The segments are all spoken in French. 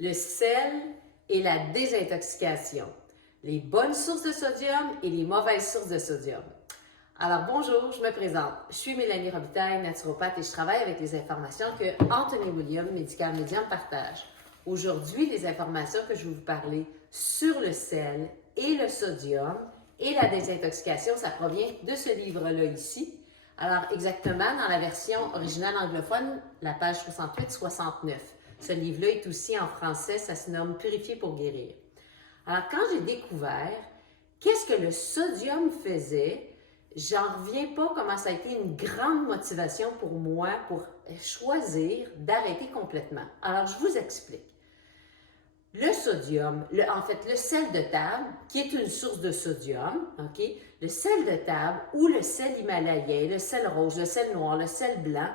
le sel et la désintoxication, les bonnes sources de sodium et les mauvaises sources de sodium. Alors bonjour, je me présente. Je suis Mélanie Robitaille, naturopathe et je travaille avec les informations que Anthony William, Medical Medium, partage. Aujourd'hui, les informations que je vais vous parler sur le sel et le sodium et la désintoxication, ça provient de ce livre-là ici. Alors exactement, dans la version originale anglophone, la page 68-69. Ce livre-là est aussi en français, ça se nomme « Purifier pour guérir ». Alors quand j'ai découvert qu'est-ce que le sodium faisait, j'en reviens pas comment ça a été une grande motivation pour moi pour choisir d'arrêter complètement. Alors je vous explique. Le sodium, le sel de table, qui est une source de sodium, ok? Le sel de table ou le sel himalayen, le sel rouge, le sel noir, le sel blanc,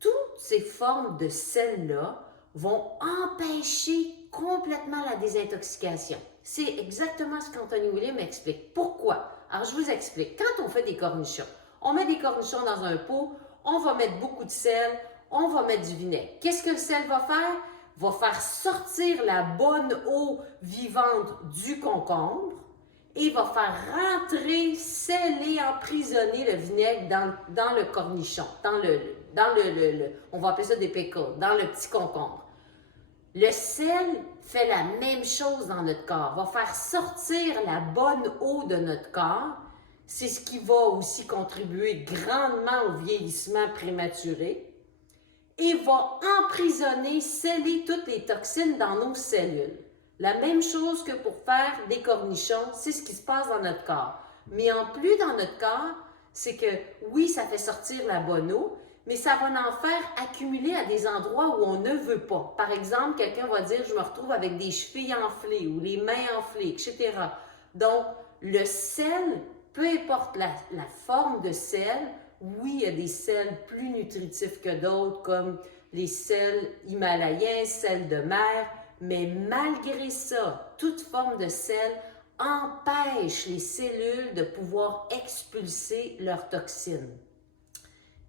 toutes ces formes de sel-là vont empêcher complètement la désintoxication. C'est exactement ce qu'Anthony William explique. Pourquoi? Alors, je vous explique. Quand on fait des cornichons, on met des cornichons dans un pot, on va mettre beaucoup de sel, on va mettre du vinaigre. Qu'est-ce que le sel va faire? Va faire sortir la bonne eau vivante du concombre et va faire rentrer, sceller, emprisonner le vinaigre dans le cornichon, on va appeler ça des pickles, dans le petit concombre. Le sel fait la même chose dans notre corps, va faire sortir la bonne eau de notre corps. C'est ce qui va aussi contribuer grandement au vieillissement prématuré et va emprisonner, sceller toutes les toxines dans nos cellules. La même chose que pour faire des cornichons, c'est ce qui se passe dans notre corps. Mais en plus dans notre corps, c'est que oui, ça fait sortir la bonne eau, mais ça va en faire accumuler à des endroits où on ne veut pas. Par exemple, quelqu'un va dire « je me retrouve avec des chevilles enflées ou les mains enflées, etc. » Donc, le sel, peu importe la forme de sel, oui, il y a des sels plus nutritifs que d'autres, comme les sels himalayens, sels de mer, mais malgré ça, toute forme de sel empêche les cellules de pouvoir expulser leurs toxines.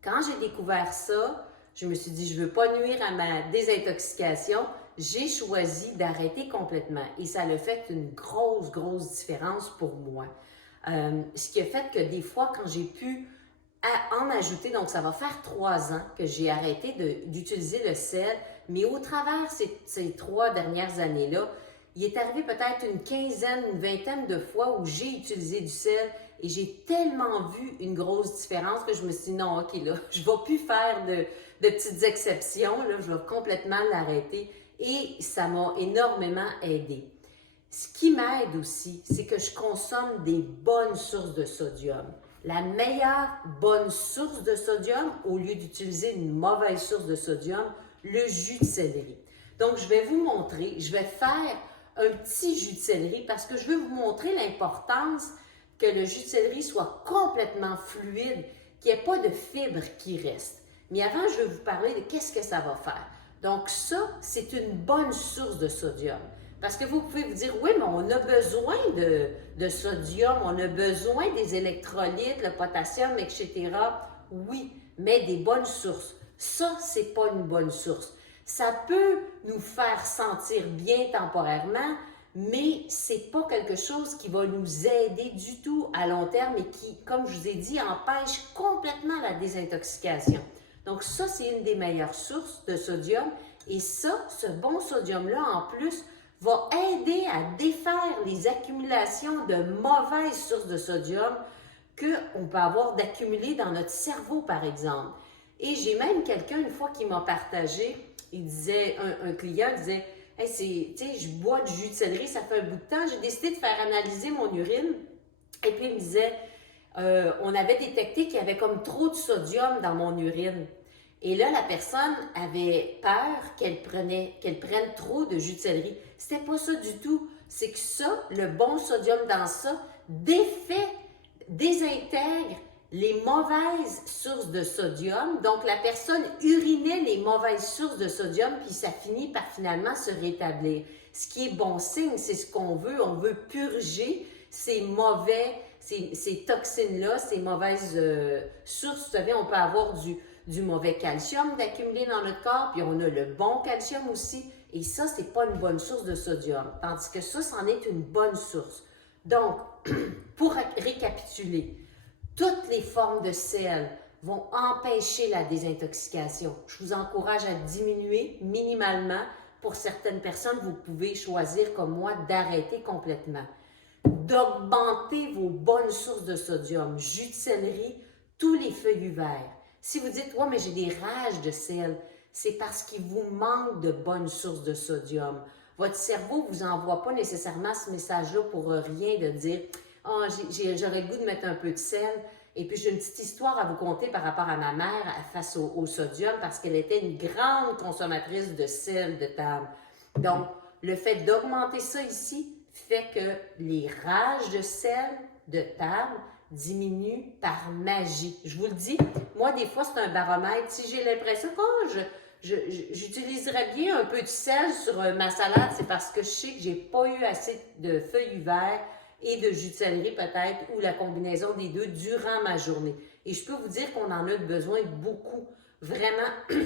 Quand j'ai découvert ça, je me suis dit, je ne veux pas nuire à ma désintoxication, j'ai choisi d'arrêter complètement. Et ça a fait une grosse différence pour moi. Ce qui a fait que des fois, quand j'ai pu en ajouter, donc ça va faire 3 ans que j'ai arrêté d'utiliser le sel, mais au travers ces 3 dernières années-là, il est arrivé peut-être une quinzaine, une vingtaine de fois où j'ai utilisé du sel et j'ai tellement vu une grosse différence que je me suis dit non, ok, là, je ne vais plus faire de petites exceptions, là, je vais complètement l'arrêter et ça m'a énormément aidé. Ce qui m'aide aussi, c'est que je consomme des bonnes sources de sodium. La meilleure bonne source de sodium, au lieu d'utiliser une mauvaise source de sodium, le jus de céleri. Donc, je vais vous montrer, je vais faire un petit jus de céleri parce que je veux vous montrer l'importance que le jus de céleri soit complètement fluide, qu'il n'y ait pas de fibres qui restent. Mais avant, je vais vous parler de qu'est-ce que ça va faire. Donc, ça, c'est une bonne source de sodium. Parce que vous pouvez vous dire, oui, mais on a besoin de sodium, on a besoin des électrolytes, le potassium, etc. Oui, mais des bonnes sources. Ça, c'est pas une bonne source. Ça peut nous faire sentir bien temporairement, mais c'est pas quelque chose qui va nous aider du tout à long terme et qui, comme je vous ai dit, empêche complètement la désintoxication. Donc ça, c'est une des meilleures sources de sodium. Et ça, ce bon sodium-là, en plus, va aider à défaire les accumulations de mauvaises sources de sodium qu'on peut avoir d'accumuler dans notre cerveau, par exemple. Et j'ai même quelqu'un, une fois, qui m'a partagé, il disait, un client disait, « Hey, je bois du jus de céleri, ça fait un bout de temps, j'ai décidé de faire analyser mon urine. » Et puis il me disait, on avait détecté qu'il y avait comme trop de sodium dans mon urine. Et là, la personne avait peur qu'elle prenne trop de jus de céleri. C'était pas ça du tout. C'est que ça, le bon sodium dans ça, désintègre les mauvaises sources de sodium. Donc, la personne urinait les mauvaises sources de sodium, puis ça finit par finalement se rétablir. Ce qui est bon signe, c'est ce qu'on veut. On veut purger ces toxines-là, ces mauvaises sources. Vous savez, on peut avoir du mauvais calcium d'accumuler dans notre corps, puis on a le bon calcium aussi Et ça, c'est pas une bonne source de sodium. Tandis que ça, c'en est une bonne source. Donc, pour récapituler, toutes les formes de sel vont empêcher la désintoxication. Je vous encourage à diminuer minimalement. Pour certaines personnes, vous pouvez choisir, comme moi, d'arrêter complètement. D'augmenter vos bonnes sources de sodium, jus de céleri, tous les feuillus verts. Si vous dites, ouais, mais j'ai des rages de sel, c'est parce qu'il vous manque de bonnes sources de sodium. Votre cerveau ne vous envoie pas nécessairement ce message-là pour rien, de dire, oh, j'aurais le goût de mettre un peu de sel. Et puis, j'ai une petite histoire à vous conter par rapport à ma mère face au sodium, parce qu'elle était une grande consommatrice de sel de table. Donc, le fait d'augmenter ça ici fait que les rages de sel de table diminuent par magie. Je vous le dis, moi, des fois, c'est un baromètre. Si j'ai l'impression que j'utiliserais bien un peu de sel sur ma salade, c'est parce que je sais que j'ai pas eu assez de feuilles verts et de jus de céleri peut-être, ou la combinaison des deux durant ma journée. Et je peux vous dire qu'on en a besoin beaucoup. Vraiment,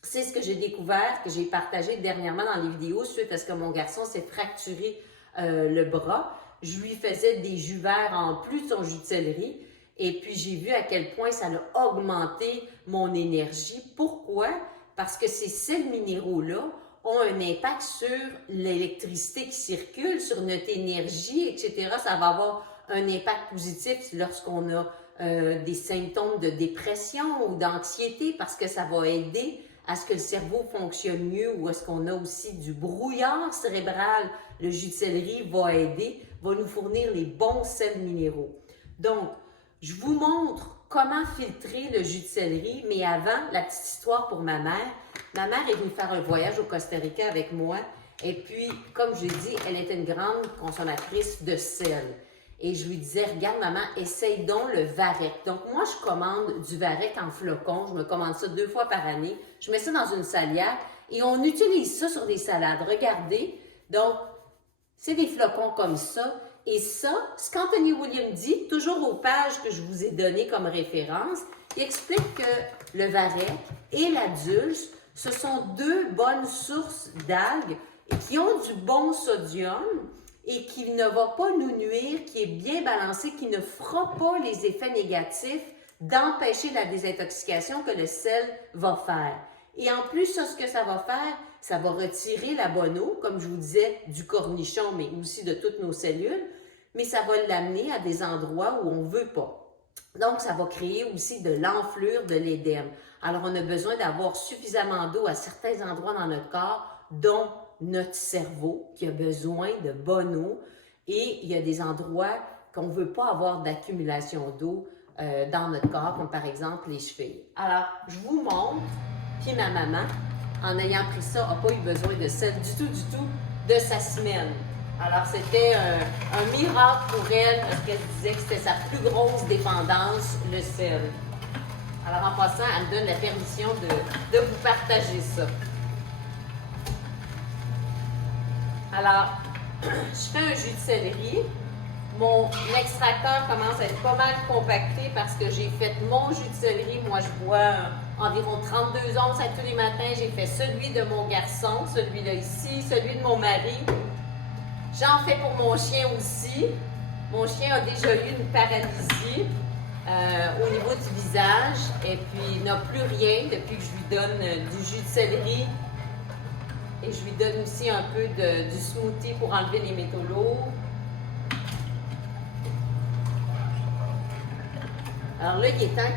c'est ce que j'ai découvert, que j'ai partagé dernièrement dans les vidéos, suite à ce que mon garçon s'est fracturé le bras. Je lui faisais des jus verts en plus de son jus de céleri. Et puis, j'ai vu à quel point ça a augmenté mon énergie. Pourquoi? Parce que ces sels minéraux-là ont un impact sur l'électricité qui circule, sur notre énergie, etc. Ça va avoir un impact positif lorsqu'on a des symptômes de dépression ou d'anxiété, parce que ça va aider à ce que le cerveau fonctionne mieux, ou est-ce qu'on a aussi du brouillard cérébral. Le jus de céleri va aider, va nous fournir les bons sels minéraux. Donc, je vous montre comment filtrer le jus de céleri, mais avant, la petite histoire pour ma mère. Ma mère est venue faire un voyage au Costa Rica avec moi, et puis, comme je l'ai dit, elle était une grande consommatrice de sel. Et je lui disais, regarde maman, essaye donc le Varec. Donc moi, je commande du Varec en flocons, je me commande ça 2 fois par année. Je mets ça dans une salière et on utilise ça sur des salades. Regardez, donc c'est des flocons comme ça. Et ça, ce qu'Anthony William dit, toujours aux pages que je vous ai données comme référence, il explique que le Varec et la dulse, ce sont 2 bonnes sources d'algues qui ont du bon sodium et qui ne va pas nous nuire, qui est bien balancé, qui ne fera pas les effets négatifs d'empêcher la désintoxication que le sel va faire. Et en plus, ça, ce que ça va faire, ça va retirer la bonne eau, comme je vous disais, du cornichon, mais aussi de toutes nos cellules, mais ça va l'amener à des endroits où on ne veut pas. Donc, ça va créer aussi de l'enflure, de l'édème. Alors, on a besoin d'avoir suffisamment d'eau à certains endroits dans notre corps, dont notre cerveau qui a besoin de bonne eau, et il y a des endroits qu'on ne veut pas avoir d'accumulation d'eau dans notre corps, comme par exemple les chevilles. Alors, je vous montre, puis ma maman, en ayant pris ça, n'a pas eu besoin de sel du tout de sa semaine. Alors, c'était un miracle pour elle, parce qu'elle disait que c'était sa plus grosse dépendance, le sel. Alors, en passant, elle me donne la permission de vous partager ça. Alors, je fais un jus de céleri. Mon extracteur commence à être pas mal compacté parce que j'ai fait mon jus de céleri. Moi, je bois environ 32 onces à tous les matins. J'ai fait celui de mon garçon, celui-là ici, celui de mon mari. J'en fais pour mon chien aussi. Mon chien a déjà eu une paralysie au niveau du visage et puis il n'a plus rien depuis que je lui donne du jus de céleri. Et je lui donne aussi un peu du smoothie pour enlever les métaux lourds. Alors là, il est temps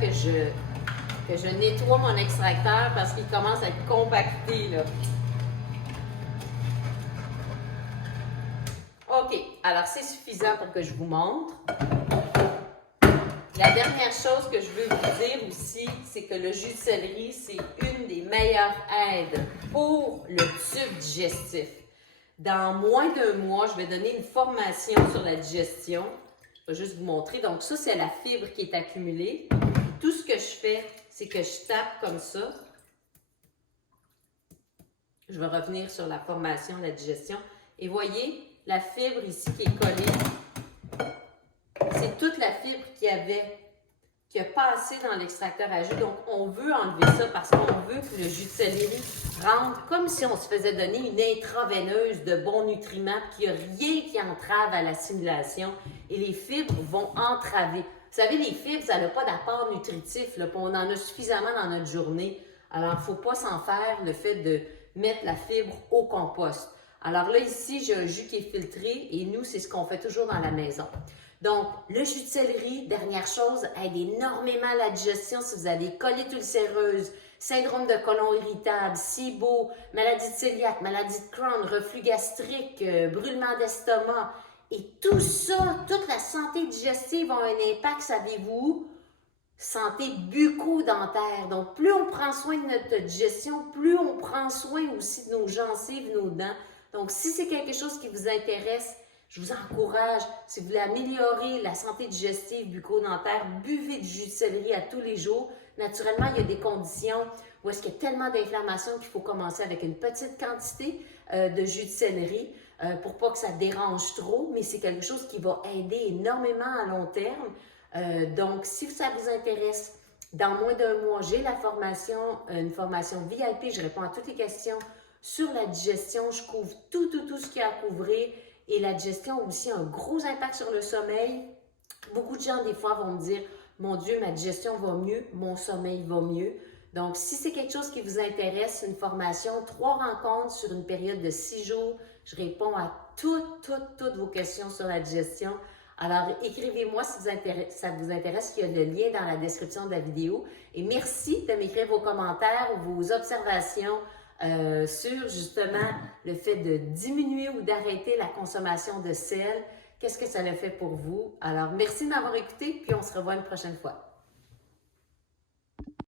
que je nettoie mon extracteur parce qu'il commence à être compacté, là. OK, alors c'est suffisant pour que je vous montre. La dernière chose que je veux vous dire aussi, c'est que le jus de céleri, c'est une des meilleures aides pour le tube digestif. Dans moins d'1 mois, je vais donner une formation sur la digestion. Je vais juste vous montrer. Donc ça, c'est la fibre qui est accumulée. Tout ce que je fais, c'est que je tape comme ça. Je vais revenir sur la formation, la digestion. Et voyez, la fibre ici qui est collée, c'est toute la fibre qu'il y avait qui a passé dans l'extracteur à jus. Donc, on veut enlever ça parce qu'on veut que le jus de céleri rentre comme si on se faisait donner une intraveineuse de bons nutriments, qu'il n'y a rien qui entrave à l'assimilation et les fibres vont entraver. Vous savez, les fibres, ça n'a pas d'apport nutritif, là, puis on en a suffisamment dans notre journée. Alors, il ne faut pas s'en faire le fait de mettre la fibre au compost. Alors là, ici, j'ai un jus qui est filtré et nous, c'est ce qu'on fait toujours dans la maison. Donc, le jus de céleri, dernière chose, aide énormément à la digestion si vous avez colite ulcéreuse, syndrome de côlon irritable, SIBO, maladie de cœliaque, maladie de Crohn, reflux gastrique, brûlement d'estomac. Et tout ça, toute la santé digestive a un impact, savez-vous? Santé bucco-dentaire. Donc, plus on prend soin de notre digestion, plus on prend soin aussi de nos gencives, nos dents. Donc, si c'est quelque chose qui vous intéresse, je vous encourage, si vous voulez améliorer la santé digestive bucco-dentaire, buvez du jus de céleri à tous les jours. Naturellement, il y a des conditions où est-ce qu'il y a tellement d'inflammation qu'il faut commencer avec une petite quantité de jus de céleri pour pas que ça dérange trop, mais c'est quelque chose qui va aider énormément à long terme. Donc, si ça vous intéresse, dans moins d'un mois, j'ai la formation, une formation VIP, je réponds à toutes les questions sur la digestion, je couvre tout ce qu'il y a à couvrir. Et la digestion a aussi un gros impact sur le sommeil. Beaucoup de gens, des fois, vont me dire « Mon Dieu, ma digestion va mieux, mon sommeil va mieux. » Donc, si c'est quelque chose qui vous intéresse, une formation, 3 rencontres sur une période de 6 jours, je réponds à toutes vos questions sur la digestion. Alors, écrivez-moi si ça vous intéresse, il y a le lien dans la description de la vidéo. Et merci de m'écrire vos commentaires ou vos observations sur justement le fait de diminuer ou d'arrêter la consommation de sel. Qu'est-ce que ça a fait pour vous? Alors, merci de m'avoir écouté, puis on se revoit une prochaine fois.